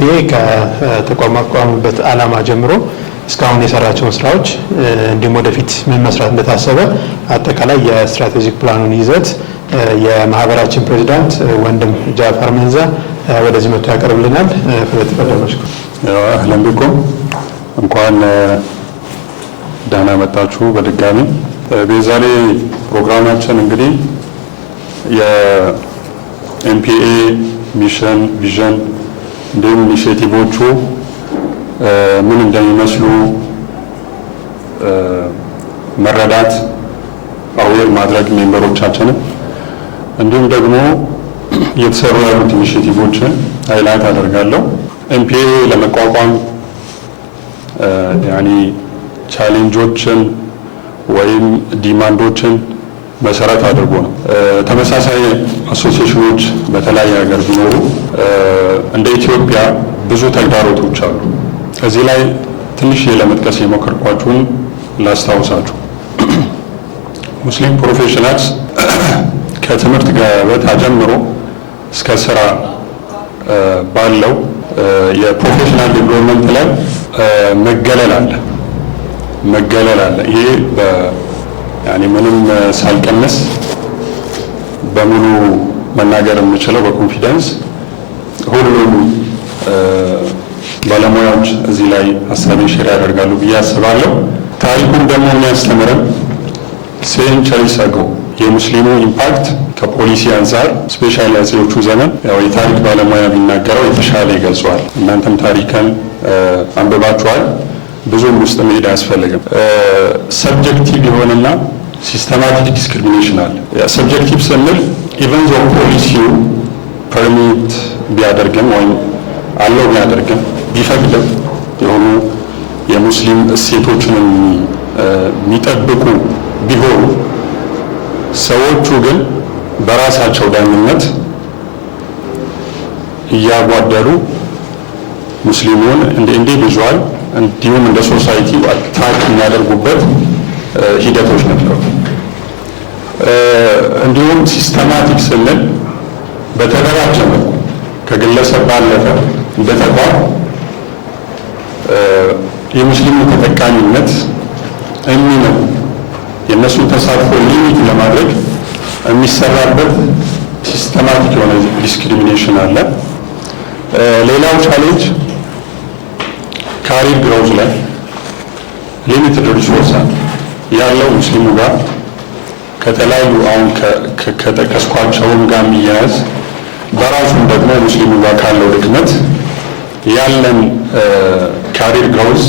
ኤምፒኤ ከተቋቋመበት ዓላማ ጀምሮ እስካሁን የሰራቸውን ስራዎች እንዲሁም ወደፊት ምን መስራት እንደታሰበ አጠቃላይ የስትራቴጂክ ፕላኑን ይዘት የማህበራችን ፕሬዝዳንት ወንድም ጃፈር መንዛ ወደዚህ መጥቶ ያቀርብልናል። ስለተቀደመሽ አህለን ቢኩም እንኳን ደህና መጣችሁ በድጋሚ። በዛሬ ፕሮግራማችን እንግዲህ የኤምፒኤ ሚሽን ቪዥን እንዲሁም ኢኒሼቲቮቹ ምን እንደሚመስሉ መረዳት አዌር ማድረግ ሜምበሮቻችንን እንዲሁም ደግሞ እየተሰሩ ያሉት ኢኒሼቲቮችን ሃይላይት አደርጋለሁ። ኤምፒኤ ለመቋቋም ያኒ ቻሌንጆችን ወይም ዲማንዶችን መሰረት አድርጎ ነው። ተመሳሳይ አሶሲዬሽኖች በተለያየ ሀገር ቢኖሩ እንደ ኢትዮጵያ ብዙ ተግዳሮቶች አሉ። እዚህ ላይ ትንሽ ለመጥቀስ የሞከርኳችሁን ላስታውሳችሁ። ሙስሊም ፕሮፌሽናልስ ከትምህርት ገበታ ጀምሮ እስከ ስራ ባለው የፕሮፌሽናል ዲቨሎፕመንት ላይ መገለል አለ። ይሄ ያኔ ምንም ሳልቀንስ በሙሉ መናገር የምችለው በኮንፊደንስ ሁሉም ባለሙያዎች እዚህ ላይ ሀሳቤን ሼር ያደርጋሉ ብዬ አስባለሁ። ታሪኩን ደግሞ የሚያስተምረን ሴንቸሪስ አጎ የሙስሊሙ ኢምፓክት ከፖሊሲ አንጻር ስፔሻሊ አጼዎቹ ዘመን ያው የታሪክ ባለሙያ ቢናገረው የተሻለ ይገልጸዋል። እናንተም ታሪክን አንብባችኋል። ብዙም ውስጥ መሄድ አያስፈልግም። ሰብጀክቲቭ የሆነና ሲስተማቲክ ዲስክሪሚኔሽን አለ። ሰብጀክቲቭ ስንል ኢቨን ዞ ፖሊሲው ፐርሚት ቢያደርግም ወይም አለው ቢያደርግም ቢፈቅድም የሆኑ የሙስሊም እሴቶችን የሚጠብቁ ቢሆኑ ሰዎቹ ግን በራሳቸው ዳኝነት እያጓደሉ ሙስሊሙን እንደ ኢንዲቪዥዋል እንዲሁም እንደ ሶሳይቲ አታክ የሚያደርጉበት ሂደቶች ነበሩ። እንዲሁም ሲስተማቲክ ስንል በተደራጀ መልኩ ከግለሰብ ባለፈ እንደ ተቋም የሙስሊሙ ተጠቃሚነት የሚነው የእነሱን ተሳትፎ ሊሚት ለማድረግ የሚሰራበት ሲስተማቲክ የሆነ ዲስክሪሚኔሽን አለ። ሌላው ቻሌንጅ ካሪር ግሮዝ ላይ ሊሚትድ ሪሶርስ ያለው ሙስሊሙ ጋር ከተለያዩ አሁን ከጠቀስኳቸውም ጋር የሚያያዝ በራሱም ደግሞ ሙስሊሙ ጋር ካለው ድክመት ያለን ካሪር ግሮዝ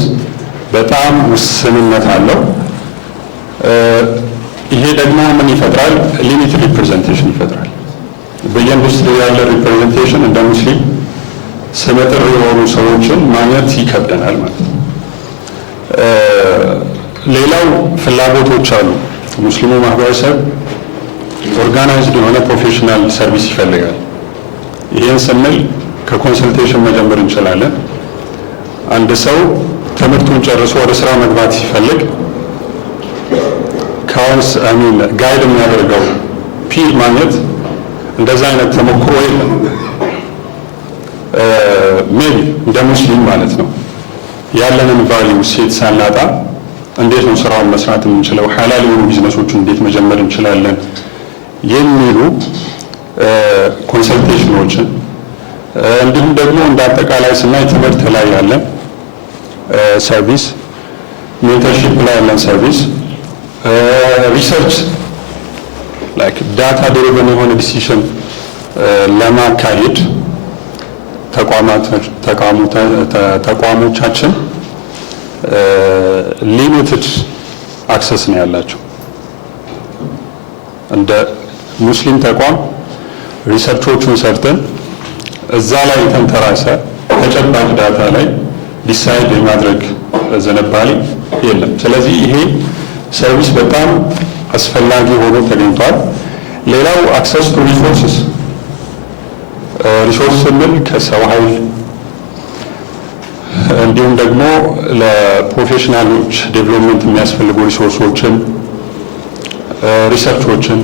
በጣም ውስንነት አለው። ይሄ ደግሞ ምን ይፈጥራል? ሊሚትድ ሪፕሬዘንቴሽን ይፈጥራል። በየኢንዱስትሪ ያለ ሪፕሬዘንቴሽን እንደ ሙስሊም ስመጥር የሆኑ ሰዎችን ማግኘት ይከብደናል ማለት ነው። ሌላው ፍላጎቶች አሉ። ሙስሊሙ ማህበረሰብ ኦርጋናይዝድ የሆነ ፕሮፌሽናል ሰርቪስ ይፈልጋል። ይህን ስንል ከኮንሰልቴሽን መጀመር እንችላለን። አንድ ሰው ትምህርቱን ጨርሶ ወደ ስራ መግባት ሲፈልግ ጋይድ የሚያደርገው ፒር ማግኘት እንደዛ አይነት ተሞክሮ የለም። ሜቢ እንደ ሙስሊም ማለት ነው ያለንን ቫልዩ ሴት ሳናጣ እንዴት ነው ስራውን መስራት የምንችለው፣ ሐላል የሆኑ ቢዝነሶችን እንዴት መጀመር እንችላለን የሚሉ ኮንሰልቴሽኖችን እንዲሁም ደግሞ እንደ አጠቃላይ ስናይ ትምህርት ላይ ያለን ሰርቪስ፣ ሜንተርሺፕ ላይ ያለን ሰርቪስ፣ ሪሰርች ላይክ ዳታ ድሪቨን የሆነ ዲሲሽን ለማካሄድ ተቋሞቻችን ሊሚትድ አክሰስ ነው ያላቸው። እንደ ሙስሊም ተቋም ሪሰርቾቹን ሰርተን እዛ ላይ ተንተራሰ ተጨባጭ ዳታ ላይ ዲሳይድ የማድረግ ዝንባሌ የለም። ስለዚህ ይሄ ሰርቪስ በጣም አስፈላጊ ሆኖ ተገኝቷል። ሌላው አክሰስ ቱ ሪሶርስስ፣ ሪሶርስ ስንል ከሰው ኃይል እንዲሁም ደግሞ ለፕሮፌሽናሎች ዴቨሎፕመንት የሚያስፈልጉ ሪሶርሶችን፣ ሪሰርቾችን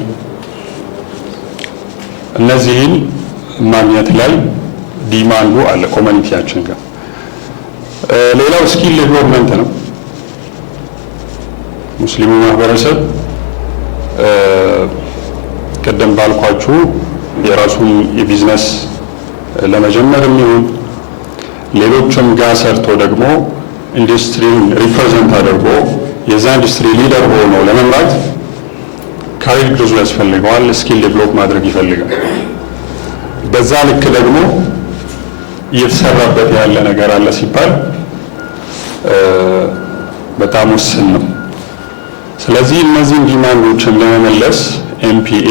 እነዚህን ማግኘት ላይ ዲማንዱ አለ ኮሚኒቲያችን ጋር። ሌላው ስኪል ዴቨሎፕመንት ነው። ሙስሊሙ ማህበረሰብ ቀደም ባልኳችሁ የራሱን የቢዝነስ ለመጀመር የሚሆን ሌሎችም ጋር ሰርቶ ደግሞ ኢንዱስትሪውን ሪፕሬዘንት አድርጎ የዛ ኢንዱስትሪ ሊደር ሆኖ ለመምራት ካሪር ግሮዝ ያስፈልገዋል። ስኪል ዴቨሎፕ ማድረግ ይፈልጋል። በዛ ልክ ደግሞ እየተሰራበት ያለ ነገር አለ ሲባል በጣም ውስን ነው። ስለዚህ እነዚህን ዲማንዶችን ለመመለስ ኤምፒኤ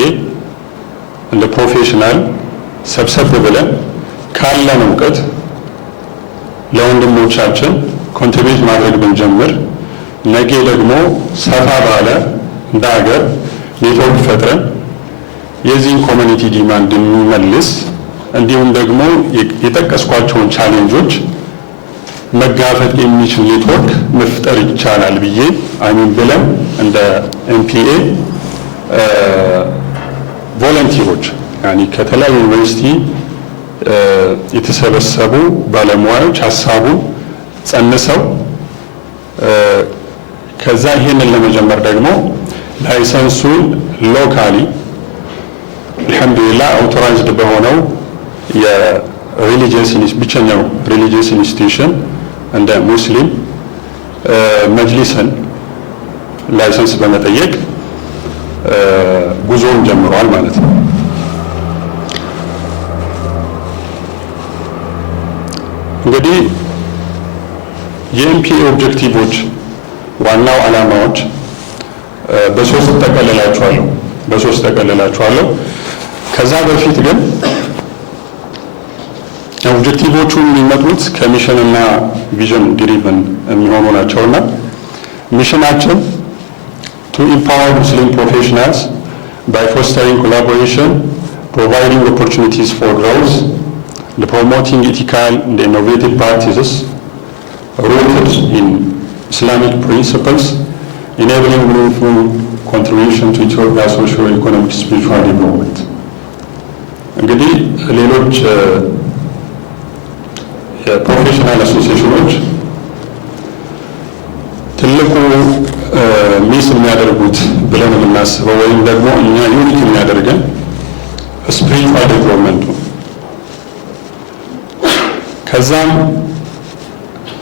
እንደ ፕሮፌሽናል ሰብሰብ ብለን ካለን እውቀት ለወንድሞቻችን ኮንትሪቢዩት ማድረግ ብንጀምር ነገ ደግሞ ሰፋ ባለ እንደ ሀገር ኔትወርክ ፈጥረን የዚህን ኮሚኒቲ ዲማንድ የሚመልስ እንዲሁም ደግሞ የጠቀስኳቸውን ቻሌንጆች መጋፈጥ የሚችል ኔትወርክ መፍጠር ይቻላል ብዬ አሚን ብለን እንደ ኤምፒኤ ቮለንቲሮች ያኒ ከተለያዩ ዩኒቨርሲቲ የተሰበሰቡ ባለሙያዎች ሀሳቡን ጸንሰው ከዛ ይሄንን ለመጀመር ደግሞ ላይሰንሱን ሎካሊ አልহামዱሊላህ አውቶራይዝድ በሆነው የሪሊጂየስ ብቸኛው ሪሊጂየስ ኢንስቲትዩሽን እንደ ሙስሊም መጅሊስን ላይሰንስ በመጠየቅ ጉዞውን ጀምሯል ማለት ነው። እንግዲህ የኤምፒኤ ኦብጀክቲቮች ዋናው ዓላማዎች በሶስት ተቀልላቸዋለሁ። ከዛ በፊት ግን ኦብጀክቲቮቹ የሚመጡት ከሚሽን እና ቪዥን ድሪቭን የሚሆኑ ናቸውና ሚሽናችን to empower Muslim professionals by fostering collaboration, providing opportunities for growth, and promoting ethical and innovative practices rooted in Islamic principles, enabling meaningful contribution to Ethiopia's socio-economic spiritual development. እንግዲህ ሌሎች የፕሮፌሽናል አሶሲዬሽኖች ትልቁ ሚስ የሚያደርጉት ብለን የምናስበው ወይም ደግሞ እኛ ዩኒክ የሚያደርገን ስፒሪቹዋል ዴቨሎፕመንቱ ከዛም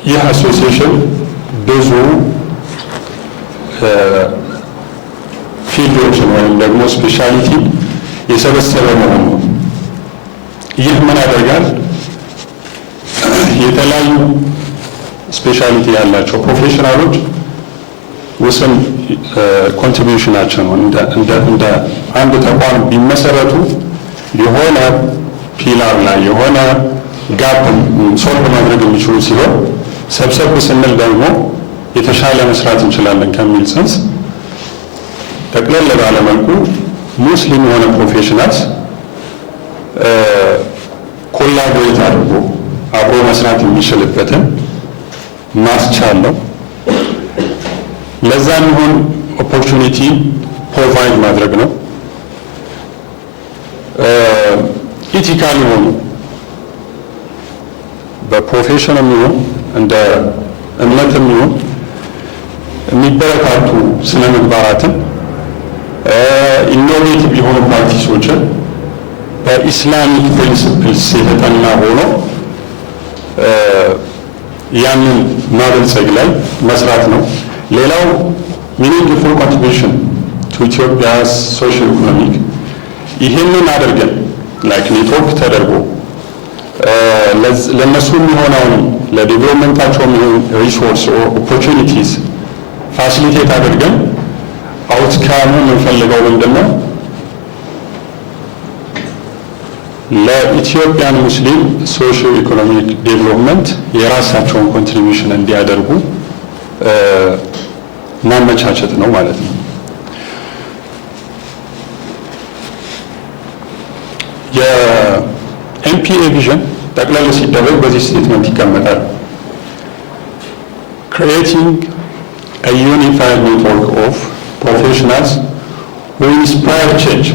ይህ አሶሲዬሽን ብዙ ፊልዶችን ወይም ደግሞ ስፔሻሊቲ የሰበሰበ መሆኑ ይህ ምን ያደርጋል? የተለያዩ ስፔሻሊቲ ያላቸው ፕሮፌሽናሎች ውስን ኮንትሪቢዩሽናቸው ነው እንደ አንድ ተቋም ቢመሰረቱ የሆነ ፒላር ላይ የሆነ ጋፕ ሶልቭ ማድረግ የሚችሉ ሲሆን ሰብሰብ ስንል ደግሞ የተሻለ መስራት እንችላለን ከሚል ሰንስ ጠቅለል ባለ መልኩ ሙስሊም የሆነ ፕሮፌሽናልስ ኮላቦሬት አድርጎ አብሮ መስራት የሚችልበትን ማስቻል ነው። ለዛ የሚሆን ኦፖርቹኒቲ ፕሮቫይድ ማድረግ ነው። ኢቲካል የሆኑ በፕሮፌሽን የሚሆን እንደ እምነት የሚሆን የሚበረታቱ ስነ ምግባራትን ኢኖቬቲቭ የሆኑ ፕራክቲሶችን በኢስላሚክ ፕሪንሲፕልስ የተጠና ሆኖ ያንን ማበልጸግ ላይ መስራት ነው። ሌላው ሚኒንግፉል ኮንትሪቢዩሽን ቱ ኢትዮጵያስ ሶሻል ኢኮኖሚክ ይህንን አድርገን ላይክ ኔትወርክ ተደርጎ ለነሱ የሚሆነውን ለዲቨሎፕመንታቸው የሚሆን ሪሶርስ ኦፖርቹኒቲስ ፋሲሊቴት አድርገን አውትካሙ የምንፈልገው ምንድነው? ለኢትዮጵያን ሙስሊም ሶሺዮ ኢኮኖሚክ ዴቨሎፕመንት የራሳቸውን ኮንትሪቢዩሽን እንዲያደርጉ ማመቻቸት ነው ማለት ነው። የኤምፒኤ ቪዥን ጠቅላላ ሲደረግ በዚህ ስቴትመንት ይቀመጣል። creating a unified network of professionals who inspire change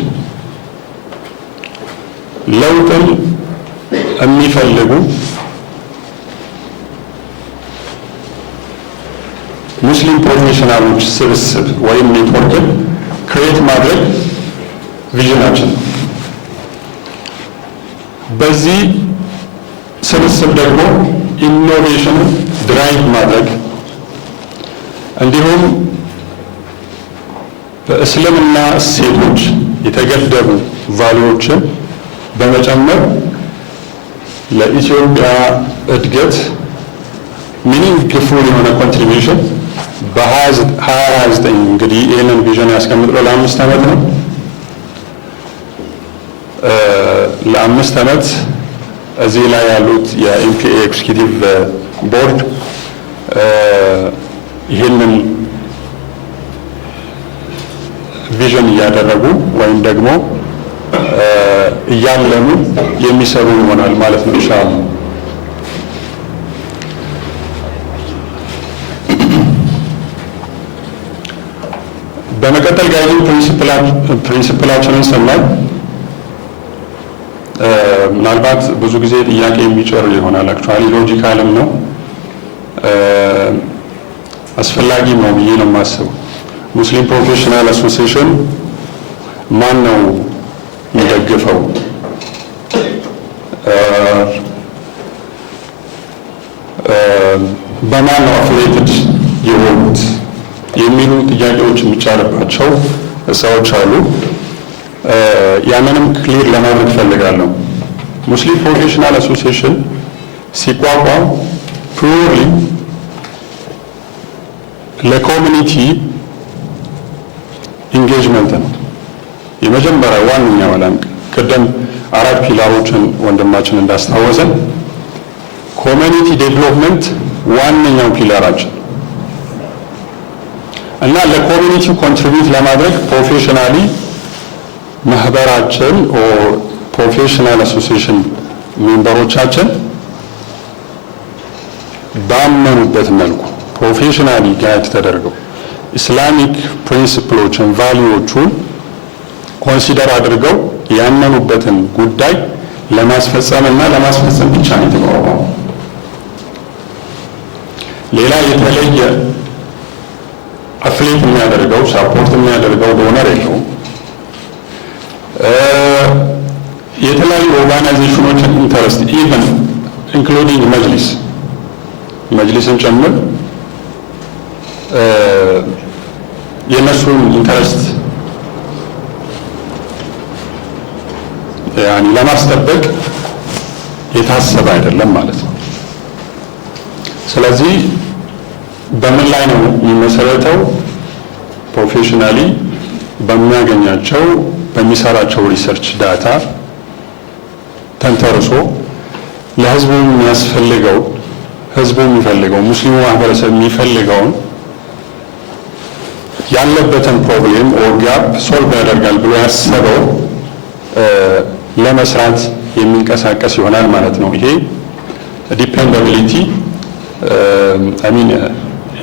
ለውጥን የሚፈልጉ ሙስሊም ፕሮፌሽናሎች ስብስብ ወይም ኔትወርክን ክሬት ማድረግ ቪዥናችን ነው። በዚህ ስብስብ ደግሞ ኢኖቬሽንን ድራይቭ ማድረግ እንዲሁም በእስልምና እሴቶች የተገደቡ ቫልዩዎችን በመጨመር ለኢትዮጵያ እድገት ሚኒንግፉል የሆነ ኮንትሪቢዩሽን በ2029 እንግዲህ ይህንን ቪዥን ያስቀምጥለው ለ5 ዓመት ነው። ለ5 ዓመት እዚህ ላይ ያሉት የኤምፒኤ ኤክስኪዩቲቭ ቦርድ ይህንን ቪዥን እያደረጉ ወይም ደግሞ እያለሙ የሚሰሩ ይሆናል ማለት ነው ኢንሻአላህ። በመቀጠል ጋይዲንግ ፕሪንሲፕላችንን ስናይ ምናልባት ብዙ ጊዜ ጥያቄ የሚጭር ይሆናል። አክቹዋሊ ሎጂካልም ነው አስፈላጊም ነው ብዬ ነው የማስበው። ሙስሊም ፕሮፌሽናል አሶሲዬሽን ማን ነው የሚደግፈው? በማን ነው አፍሌትድ የሆኑት የሚሉ ጥያቄዎች የሚጫርባቸው ሰዎች አሉ። ያንንም ክሊር ለማድረግ ፈልጋለሁ። ሙስሊም ፕሮፌሽናል አሶሲዬሽን ሲቋቋም ፒውርሊ ለኮሚኒቲ ኢንጌጅመንት ነው። የመጀመሪያ ዋነኛ ዋላንቅ ቅድም 4 ፒላሮችን ወንድማችን እንዳስታወሰን ኮሚኒቲ ዴቨሎፕመንት ዋነኛው ፒላራችን እና ለኮሚኒቲው ኮንትሪቢዩት ለማድረግ ፕሮፌሽናሊ ማህበራችን ኦር ፕሮፌሽናል አሶሲዬሽን ሜምበሮቻችን ባመኑበት መልኩ ፕሮፌሽናሊ ጋይድ ተደርገው ኢስላሚክ ፕሪንሲፕሎችን ቫልዩዎቹን ኮንሲደር አድርገው ያመኑበትን ጉዳይ ለማስፈጸም እና ለማስፈጸም ብቻ ነው የተቋቋመው። ሌላ የተለየ አፍሌት የሚያደርገው ሳፖርት የሚያደርገው ዶነር የለውም። የተለያዩ ኦርጋናይዜሽኖችን ኢንተረስት ኢቨን ኢንክሉዲንግ መጅሊስን ጨምር የነሱን ኢንተረስት ያኒ ለማስጠበቅ የታሰበ አይደለም ማለት ነው። ስለዚህ በምን ላይ ነው የሚመሰረተው? ፕሮፌሽናሊ በሚያገኛቸው በሚሰራቸው ሪሰርች ዳታ ተንተርሶ ለህዝቡ የሚያስፈልገው ህዝቡ የሚፈልገው ሙስሊሙ ማህበረሰብ የሚፈልገውን ያለበትን ፕሮብሌም ኦር ጋፕ ሶልቭ ያደርጋል ብሎ ያሰበው ለመስራት የሚንቀሳቀስ ይሆናል ማለት ነው። ይሄ ዲፔንደቢሊቲ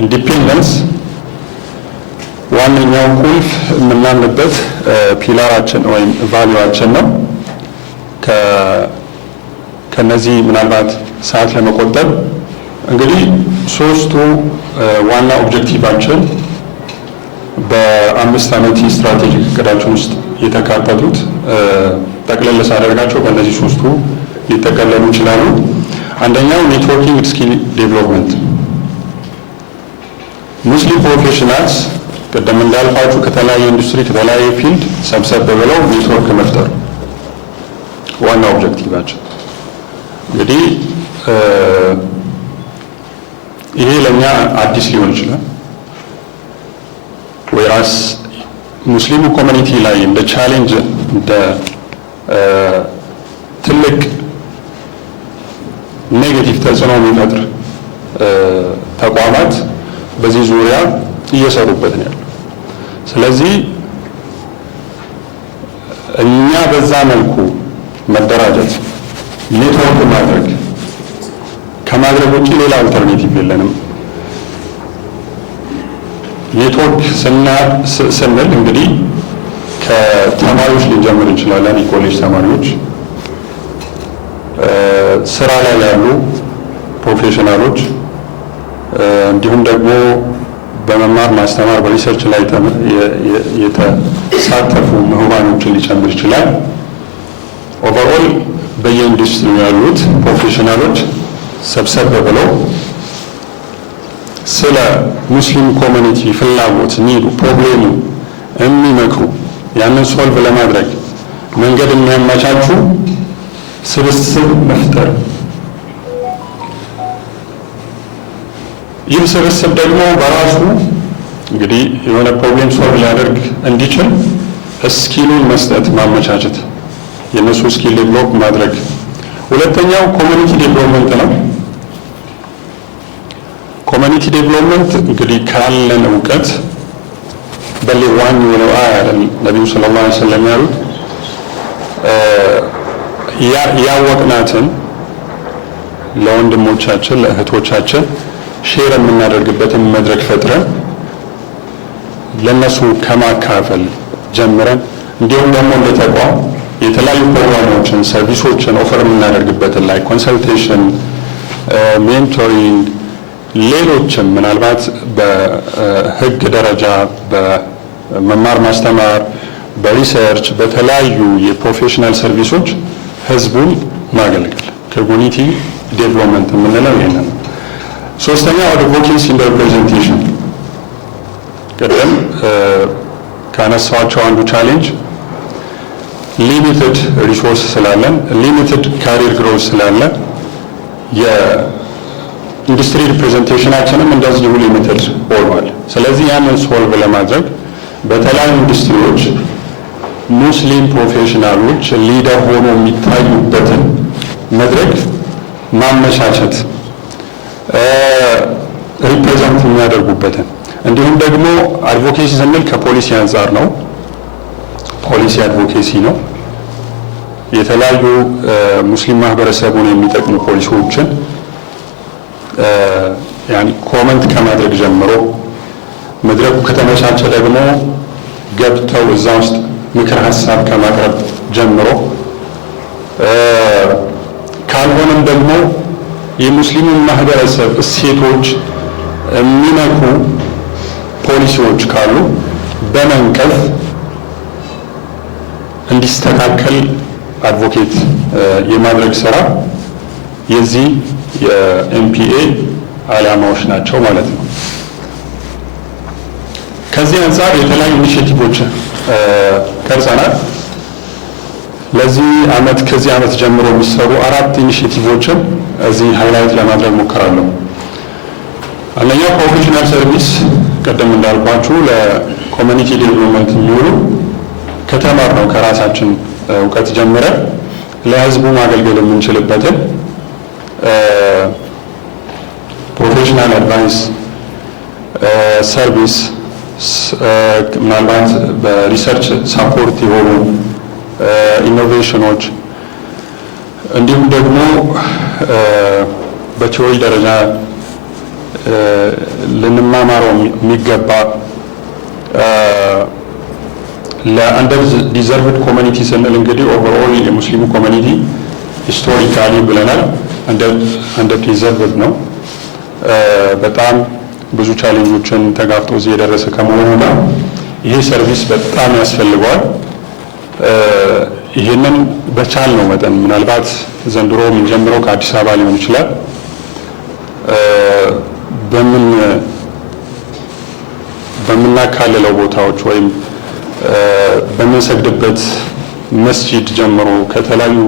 ኢንዲፔንደንስ ዋነኛው ቁልፍ የምናምንበት ፒላራችን ወይም ቫልዩዋችን ነው። ከነዚህ ምናልባት ሰዓት ለመቆጠብ እንግዲህ 3ቱ ዋና ኦብጀክቲቫችን በ5 ዓመት ስትራቴጂክ እቅዳችን ውስጥ የተካተቱት ጠቅለል ሳደርጋቸው በእነዚህ 3ቱ ሊጠቀለሉ ይችላሉ። አንደኛው ኔትወርኪንግ ስኪል ዴቨሎፕመንት ሙስሊም ፕሮፌሽናልስ ቀደም እንዳልኳችሁ ከተለያየ ኢንዱስትሪ ከተለያየ ፊልድ ሰብሰብ ብለው ኔትወርክ መፍጠር ዋና ኦብጀክቲቫችን። እንግዲህ ይሄ ለኛ አዲስ ሊሆን ይችላል። ወይራስ ሙስሊሙ ኮሚኒቲ ላይ እንደ ቻሌንጅ እንደ ትልቅ ኔጌቲቭ ተጽዕኖ የሚፈጥር ተቋማት በዚህ ዙሪያ እየሰሩበት ነው ያለው። ስለዚህ እኛ በዛ መልኩ መደራጀት ኔትወርክ ማድረግ ከማድረግ ውጭ ሌላ አልተርኔቲቭ የለንም። ኔትወርክ ስንል እንግዲህ ከተማሪዎች ልንጀምር እንችላለን። የኮሌጅ ተማሪዎች ስራ ላይ ያሉ ፕሮፌሽናሎች እንዲሁም ደግሞ በመማር ማስተማር በሪሰርች ላይ የተሳተፉ ምሁራኖችን ሊጨምር ይችላል። ኦቨርኦል በየኢንዱስትሪ ያሉት ፕሮፌሽናሎች ሰብሰብ ብለው ስለ ሙስሊም ኮሚኒቲ ፍላጎት፣ ኒዱ፣ ፕሮብሌሙ የሚመክሩ ያንን ሶልቭ ለማድረግ መንገድ የሚያመቻቹ ስብስብ መፍጠር። ይህ ስብስብ ደግሞ በራሱ እንግዲህ የሆነ ፕሮብሌም ሶልቭ ሊያደርግ እንዲችል ስኪሉን መስጠት ማመቻቸት፣ የነሱ ስኪል ዴቨሎፕ ማድረግ። ሁለተኛው ኮሚኒቲ ዴቨሎፕመንት ነው። ኮሚኒቲ ዴቨሎፕመንት እንግዲህ ካለን እውቀት በሊዋን ወለው አይደል ነብዩ ሰለላሁ ዐለይሂ ወሰለም ያሉት ያወቅናትን ለወንድሞቻችን ለእህቶቻችን ሼር የምናደርግበትን መድረክ ፈጥረን ለነሱ ከማካፈል ጀምረን እንዲሁም ደግሞ እንደ ተቋም የተለያዩ ፕሮግራሞችን ሰርቪሶችን ኦፈር የምናደርግበትን ላይ ኮንሰልቴሽን፣ ሜንቶሪንግ፣ ሌሎችም ምናልባት በህግ ደረጃ በመማር ማስተማር፣ በሪሰርች፣ በተለያዩ የፕሮፌሽናል ሰርቪሶች ህዝቡን ማገልገል ኮሚኒቲ ዴቨሎፕመንት የምንለው ይሄንን ነው። ሶስተኛው አድቮኬሲ ኤንድ ሪፕሬዘንቴሽን ቀደም ካነሳቸው አንዱ ቻሌንጅ ሊሚትድ ሪሶርስ ስላለን ሊሚትድ ካሪር ግሮዝ ስላለ የኢንዱስትሪ ሪፕሬዘንቴሽናችንም እንደዚሁ ሊሚትድ ሆኗል። ስለዚህ ያንን ሶልቭ ለማድረግ በተለያዩ ኢንዱስትሪዎች ሙስሊም ፕሮፌሽናሎች ሊደር ሆኖ የሚታዩበትን መድረክ ማመቻቸት፣ ሪፕሬዘንት የሚያደርጉበትን እንዲሁም ደግሞ አድቮኬሲ ስንል ከፖሊሲ አንጻር ነው። ፖሊሲ አድቮኬሲ ነው። የተለያዩ ሙስሊም ማህበረሰቡን የሚጠቅሙ ፖሊሲዎችን ያኒ ኮመንት ከማድረግ ጀምሮ መድረኩ ከተመቻቸ ደግሞ ገብተው እዛ ውስጥ ምክር ሀሳብ ከማቅረብ ጀምሮ ካልሆነም ደግሞ የሙስሊሙን ማህበረሰብ እሴቶች የሚነኩ ፖሊሲዎች ካሉ በመንቀፍ እንዲስተካከል አድቮኬት የማድረግ ስራ የዚህ የኤምፒኤ ዓላማዎች ናቸው ማለት ነው። ከዚህ አንጻር የተለያዩ ኢኒሼቲቮች ቀርጸናል። ለዚህ አመት ከዚህ አመት ጀምሮ የሚሰሩ 4 ኢኒሼቲቮችን እዚህ ሃይላይት ለማድረግ ሞክራለሁ። አንደኛው ፕሮፌሽናል ሰርቪስ ቀደም እንዳልኳችሁ ለኮሚኒቲ ዴቨሎፕመንት የሚውሉ ከተማርነው ከራሳችን እውቀት ጀምረን ለህዝቡ ማገልገል የምንችልበትን ፕሮፌሽናል አድቫይስ ሰርቪስ፣ ምናልባት በሪሰርች ሳፖርት የሆኑ ኢኖቬሽኖች እንዲሁም ደግሞ በቲዎሪ ደረጃ ልንማማረው የሚገባ ለአንደር ዲዘርቭድ ኮሚኒቲ ስንል እንግዲህ ኦቨርኦል የሙስሊሙ ኮሚኒቲ ሂስቶሪካሊ ብለናል አንደር ዲዘርቭድ ነው። በጣም ብዙ ቻሌንጆችን ተጋፍጦ እዚህ የደረሰ ከመሆኑ ጋር ይሄ ሰርቪስ በጣም ያስፈልገዋል። ይሄንን በቻልነው መጠን ምናልባት ዘንድሮ የምንጀምረው ከአዲስ አበባ ሊሆን ይችላል። በምናካልለው ቦታዎች ወይም በምንሰግድበት መስጂድ ጀምሮ ከተለያዩ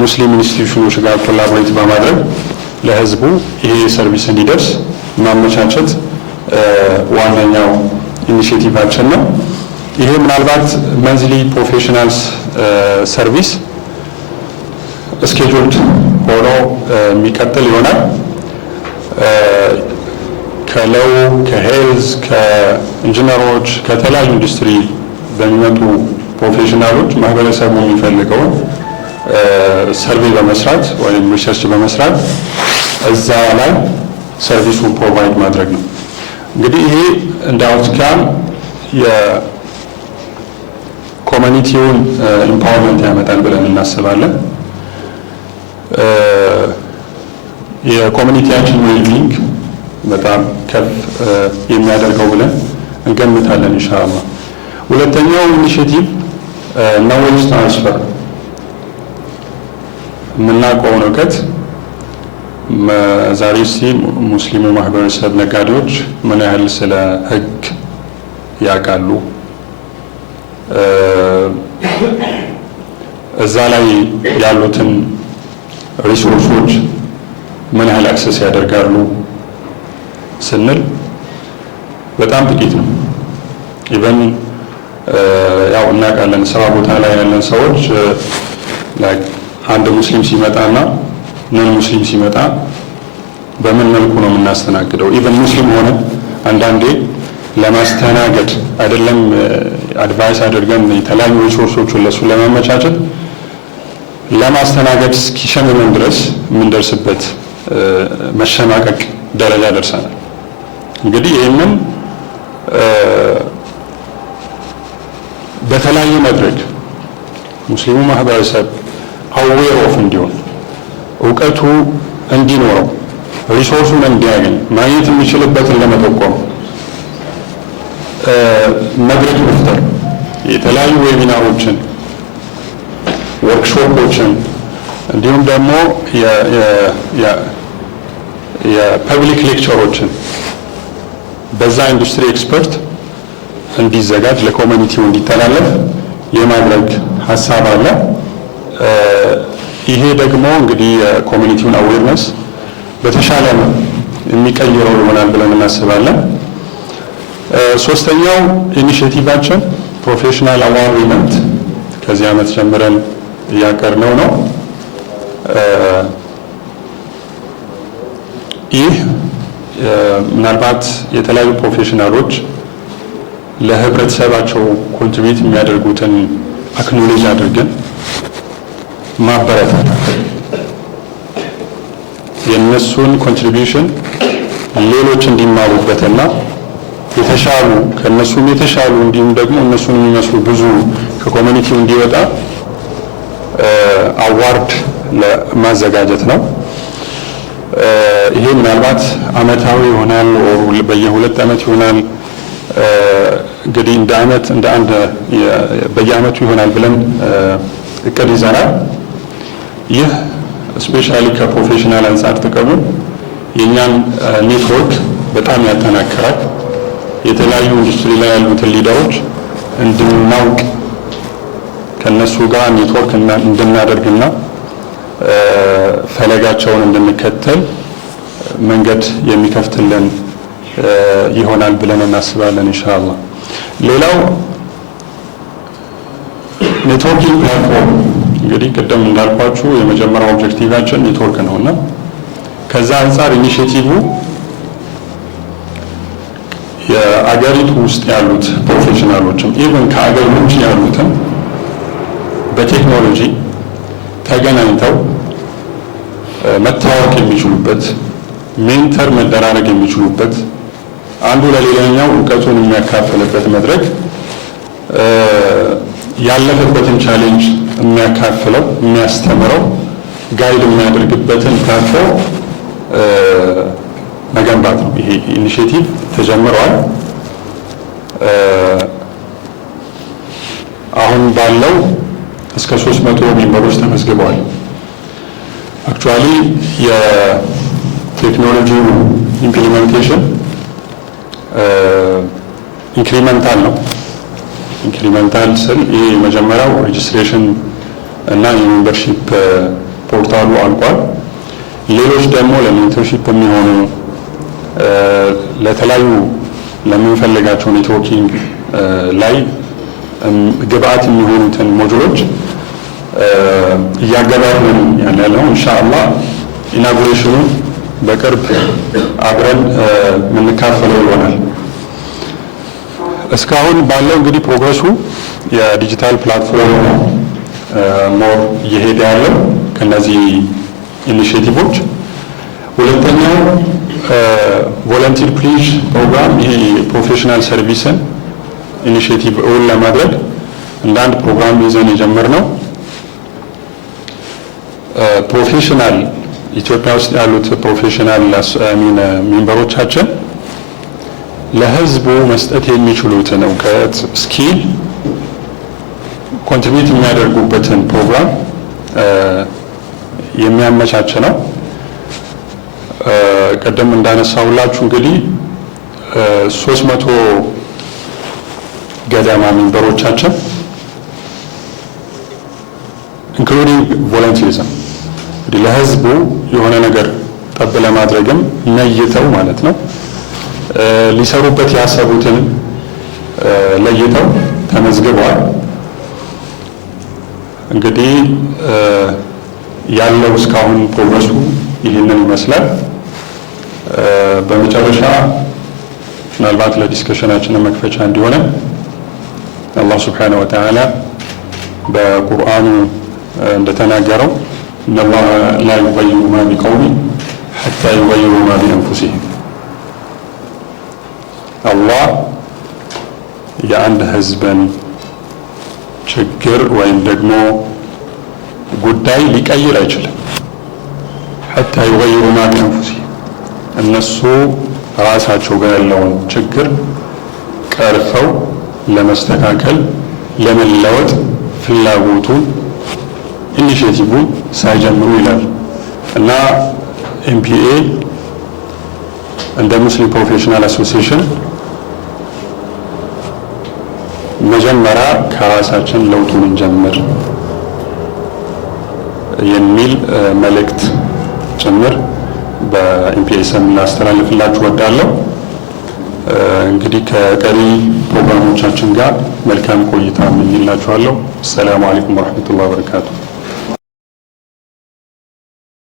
ሙስሊም ኢንስቲትዩሽኖች ጋር ኮላቦሬት በማድረግ ለህዝቡ ይሄ ሰርቪስ እንዲደርስ ማመቻቸት ዋነኛው ኢኒሼቲቫችን ነው። ይሄ ምናልባት መንዝሊ ፕሮፌሽናልስ ሰርቪስ ስኬጁልድ ሆኖ የሚቀጥል ይሆናል። ከለው ከሄልዝ ከኢንጂነሮች ከተለያዩ ኢንዱስትሪ በሚመጡ ፕሮፌሽናሎች ማህበረሰቡ የሚፈልገውን ሰርቬይ በመስራት ወይም ሪሰርች በመስራት እዛ ላይ ሰርቪሱን ፕሮቫይድ ማድረግ ነው። እንግዲህ ይሄ እንደ አውትካም የኮሚኒቲውን ኢምፓወርመንት ያመጣል ብለን እናስባለን። የኮሚኒቲያችን ዌልቢንግ በጣም ከፍ የሚያደርገው ብለን እንገምታለን ኢንሻአላህ። ሁለተኛው ኢኒሼቲቭ ናውሌጅ ትራንስፈር፣ የምናውቀውን እውቀት ዛሬ እስቲ ሙስሊሙ ማህበረሰብ ነጋዴዎች ምን ያህል ስለ ህግ ያውቃሉ? እዛ ላይ ያሉትን ሪሶርሶች ምን ያህል አክሰስ ያደርጋሉ ስንል በጣም ጥቂት ነው። ኢቨን ያው እናውቃለን ስራ ቦታ ላይ ያለን ሰዎች አንድ ሙስሊም ሲመጣና ነን ሙስሊም ሲመጣ በምን መልኩ ነው የምናስተናግደው? ኢቨን ሙስሊም ሆነ አንዳንዴ ለማስተናገድ አይደለም አድቫይስ አድርገን የተለያዩ ሪሶርሶችን ለሱ ለማመቻቸት ለማስተናገድ እስኪሸመን ድረስ የምንደርስበት መሸማቀቅ ደረጃ ደርሰናል። እንግዲህ ይህንን በተለያየ መድረክ ሙስሊሙ ማህበረሰብ አዌር ኦፍ እንዲሆን እውቀቱ እንዲኖረው ሪሶርሱን እንዲያገኝ ማግኘት የሚችልበትን ለመጠቆም መድረክ መፍጠር፣ የተለያዩ ዌቢናሮችን፣ ወርክሾፖችን እንዲሁም ደግሞ የፐብሊክ ሌክቸሮችን በዛ ኢንዱስትሪ ኤክስፐርት እንዲዘጋጅ ለኮሚኒቲው እንዲተላለፍ የማድረግ ሀሳብ አለ። ይሄ ደግሞ እንግዲህ የኮሚኒቲውን አዌርነስ በተሻለ የሚቀይረው ይሆናል ብለን እናስባለን። ሶስተኛው ኢኒሼቲቫችን ፕሮፌሽናል አዋርነስ ከዚህ ዓመት ጀምረን እያቀርነው ነው። ይህ ምናልባት የተለያዩ ፕሮፌሽናሎች ለህብረተሰባቸው ኮንትሪቢዩት የሚያደርጉትን አክኖሌጅ አድርገን ማበረታታት፣ የእነሱን ኮንትሪቢዩሽን ሌሎች እንዲማሩበትና የተሻሉ ከእነሱም የተሻሉ እንዲሁም ደግሞ እነሱን የሚመስሉ ብዙ ከኮሚኒቲው እንዲወጣ አዋርድ ለማዘጋጀት ነው። ይሄ ምናልባት አመታዊ ይሆናል በየሁለት ዓመት ይሆናል። እንግዲህ እንደ አንድ በየአመቱ ይሆናል ብለን እቅድ ይዘናል። ይህ ስፔሻሊ ከፕሮፌሽናል አንጻር ጥቅሙ የእኛን ኔትወርክ በጣም ያጠናክራል። የተለያዩ ኢንዱስትሪ ላይ ያሉትን ሊደሮች እንድናውቅ ከነሱ ጋር ኔትወርክ እንድናደርግና ፈለጋቸውን እንድንከተል መንገድ የሚከፍትልን ይሆናል ብለን እናስባለን ኢንሻአላህ። ሌላው ኔትወርኪንግ ፕላትፎርም እንግዲህ ቅድም እንዳልኳችሁ የመጀመሪያው ኦብጀክቲቫችን ኔትወርክ ነውና ከዛ አንጻር ኢኒሼቲቭ የአገሪቱ ውስጥ ያሉት ፕሮፌሽናሎችም ኢቨን ከአገር ውጭ ያሉትም በቴክኖሎጂ ተገናኝተው መተዋወቅ የሚችሉበት፣ ሜንተር መደራረግ የሚችሉበት፣ አንዱ ለሌላኛው እውቀቱን የሚያካፍልበት መድረክ፣ ያለፈበትን ቻሌንጅ የሚያካፍለው የሚያስተምረው ጋይድ የሚያደርግበትን ፕላትፎርም መገንባት ነው። ይሄ ኢኒሼቲቭ ተጀምሯል። አሁን ባለው እስከ 300 ሜምበሮች ተመዝግበዋል። አክቹአሊ የቴክኖሎጂው ኢምፕሊሜንቴሽን ኢንክሪመንታል ነው። ኢንክሪመንታል ስል ይሄ የመጀመሪያው ሬጅስትሬሽን እና የሜምበርሺፕ ፖርታሉ አልቋል። ሌሎች ደግሞ ለሜንተርሺፕ የሚሆኑ ለተለያዩ ለምንፈልጋቸው ኔትወርኪንግ ላይ ግብአት የሚሆኑትን ሞጁሎች እያገባብን ያለው ኢንሻአላህ ኢናጉሬሽኑን በቅርብ አብረን የምንካፈለው ይሆናል። እስካሁን ባለው እንግዲህ ፕሮግረሱ የዲጂታል ፕላትፎርም ሞር እየሄደ ያለው ከነዚህ ኢኒሼቲቮች። ሁለተኛው ቮለንቲር ፕሊዝ ፕሮግራም ይሄ ፕሮፌሽናል ሰርቪስን ኢኒሼቲቭ እውን ለማድረግ እንደ አንድ ፕሮግራም ይዘን የጀመርነው ፕሮፌሽናል ኢትዮጵያ ውስጥ ያሉት ፕሮፌሽናል ሚንበሮቻችን ለህዝቡ መስጠት የሚችሉትን እውቀት ስኪል ኮንትሪቢዩት የሚያደርጉበትን ፕሮግራም የሚያመቻች ነው። ቀደም እንዳነሳውላችሁ እንግዲህ 300 ገደማ ሚንበሮቻችን ኢንክሉዲንግ ቮለንቲሪዝም እንግዲህ ለህዝቡ የሆነ ነገር ጠብ ለማድረግም ነይተው ማለት ነው ሊሰሩበት ያሰቡትን ለይተው ተመዝግበዋል። እንግዲህ ያለው እስካሁን ፕሮግረሱ ይህንን ይመስላል። በመጨረሻ ምናልባት ለዲስከሽናችን መክፈቻ እንዲሆነ አላህ ሱብሓነሁ ወተዓላ በቁርአኑ እንደተናገረው ኢነላህ ላ ዩገይሩ ማ ቢቀውሚን ሐታ ዩገይሩ ማ ቢአንፉሲሂም አላህ የአንድ ህዝብን ችግር ወይም ደግሞ ጉዳይ ሊቀይር አይችልም። ሐታ ዩገይሩ ማ ቢአንፉሲሂም እነሱ ራሳቸው ጋር ያለውን ችግር ቀርፈው ለመስተካከል ለመለወጥ ፍላጎቱን ኢኒሼቲቭን ሳይጀምሩ ይላል እና ኤምፒኤ እንደ ሙስሊም ፕሮፌሽናል አሶሲዬሽን መጀመሪያ ከራሳችን ለውጡን እንጀምር የሚል መልእክት ጭምር በኤምፒኤ ስም ላስተላልፍላችሁ እወዳለሁ። እንግዲህ ከቀሪ ፕሮግራሞቻችን ጋር መልካም ቆይታ እመኝላችኋለሁ። ሰላም አለይኩም ወራህመቱላሂ ወበረካቱሁ።